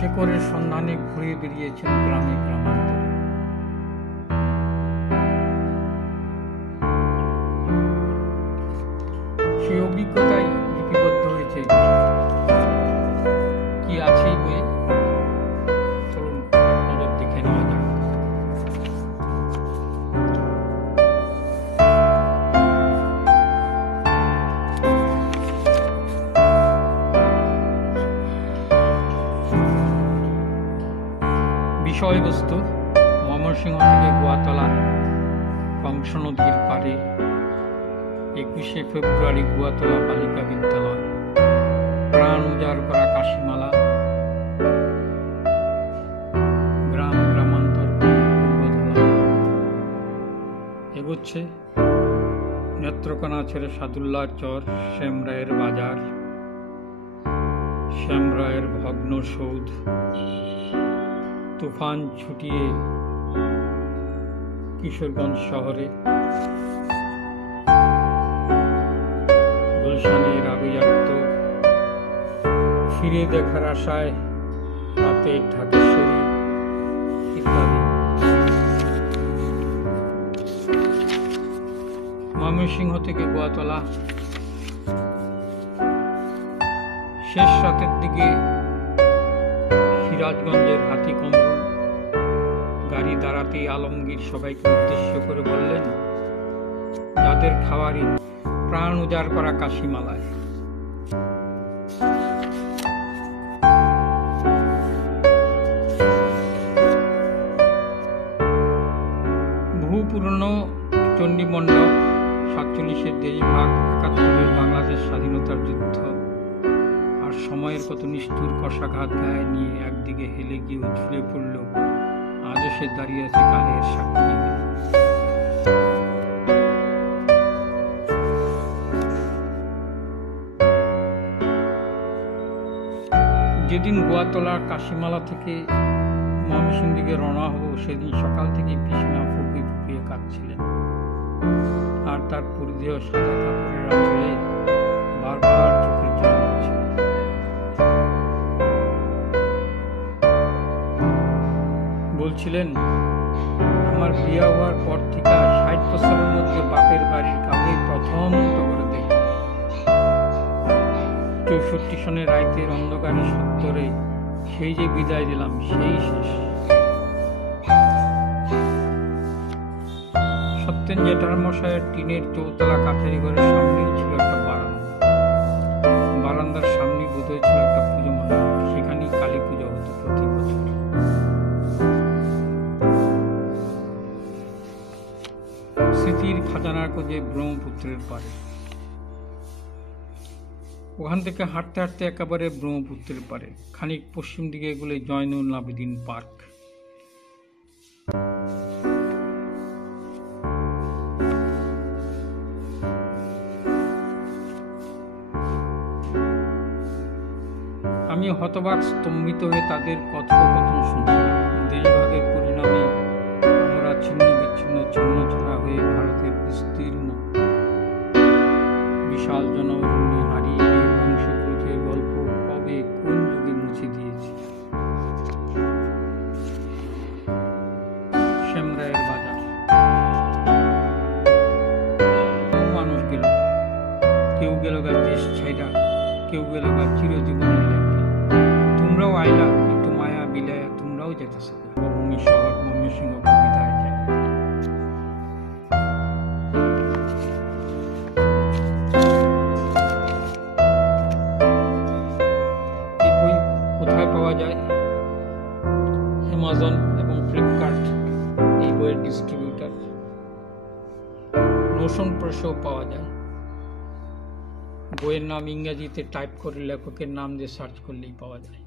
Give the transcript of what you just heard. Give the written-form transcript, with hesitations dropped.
শেকড়ের সন্ধানে ঘুরে বেরিয়েছেন গ্রামে গ্রামান্তরে। সেই অভিজ্ঞতায় লিপিবদ্ধ হয়েছে কি আছে এই বইয়ে, চলুন নজর দেখে নেওয়া যাক। বিষয়বস্তু: ময়মনসিংহ থেকে গুয়াতলা কংস নদীর পাড়ে 21শে ফেব্রুয়ারি গুয়াতলা বালিকা বিদ্যালয়, প্রাণ উজাড় করা কাশিমালা, গ্রাম গ্রামান্তর পূর্বধলা। এগোচ্ছে নেত্রকোনা ছেড়ে সাদুল্লার চর, শ্যামরায়ের বাজার, শ্যামরায়ের ভগ্ন সৌধ, তুফান ছুটিয়ে কিশোরগঞ্জ শহরে, গুলশানের আভিজাত্য, ফিরে দেখার আশায় রাতে ঢাকেশ্বরী ইত্যাদি। ময়মনসিংহ থেকে গুয়াতলা শেষ রাতের দিকে সিরাজগঞ্জের হাতিকমরুল। গাড়ি দাঁড়াতেই আলমগীর সবাইকে উদ্দেশ্য করে বললেন, যাদের খাওয়ারই প্রাণ উজাড় করা কাশিমালায়। বহু পুরনো চণ্ডীমণ্ডপ, 47-এর দেশভাগ, 71-এর বাংলাদেশ স্বাধীনতার যুদ্ধ আর সময়ের কত নিষ্ঠুর কষাঘাত গায়ে নিয়ে একদিকে হেলে গিয়ে ঝুলে পড়ল, আজও সে দাঁড়িয়ে আছে কালের সাক্ষী। যেদিন গুয়াতলা কাশিমালা থেকে ময়মনসিংহ দিকে রওনা হব, সেদিন সকাল থেকে পিসমা ফুপিয়ে ফুপিয়ে কাঁদছিলেন, আর তার পরিধেয় সাদা কাপড়ের আঁচলে বারবার চোখের জল পড়ছে। বলছিলেন, আমার বিয়ে হওয়ার পর থেকে 60 বছরের মধ্যে বাপের বাড়ির কাউকে প্রথম মতো করে দেখি। 64 সনের রাইতের অন্ধকারে সত্তরে সেই যে বিদায় দিলাম, সেই শেষ। সত্যেন জেঠার মশাইয়ের টিনের চৌতলা কাছারি ঘরের সামনেই ছিল একটা বারান্দা। বারান্দার সামনে বোধহয় ছিল একটা পুজো মণ্ডপ, সেখানেই কালী পুজো হতো প্রতি বছর। স্মৃতির খাজানার খোঁজে ব্রহ্মপুত্রের পাড়ে। ওখান থেকে হাঁটতে হাঁটতে একেবারে ব্রহ্মপুত্রের পাড়ে, খানিক পশ্চিম দিকে এগুলো জয়নুল আবেদিন পার্ক। আমি হতবাক স্তম্ভিত হয়ে তাদের কথোপকথন শুনছি। দেশভাগের পরিণামে আমরা ছিন্ন বিচ্ছিন্ন ছন্নছাড়া হয়ে ভারতের বিস্তীর্ণ বিশাল জনঅরণ্যে হারিয়ে গিয়ে বংশ পরিচয়ের গল্প কবে কোন যুগে মুছে দিয়েছি। শ্যামরায়ের বাজার। মানুষ গেল, কেউ গেল গা দেশ ছাইরা, কেউ গেল গা চিরজীবনের লেখা। তোমরাও আইলা, একটু মায়া বিলায়া তোমরাও যেতেছ। ভূমি শহর ময়মনসিংহ বিদায় যায়। এই বই কোথায় পাওয়া যায়? অ্যামাজন এবং ফ্লিপকার্ট এই বইয়ের ডিস্ট্রিবিউটার। নোশন প্রেসেও পাওয়া যায়। বইয়ের নাম ইংরেজিতে টাইপ করে লেখকের নাম দিয়ে সার্চ করলেই পাওয়া যায়।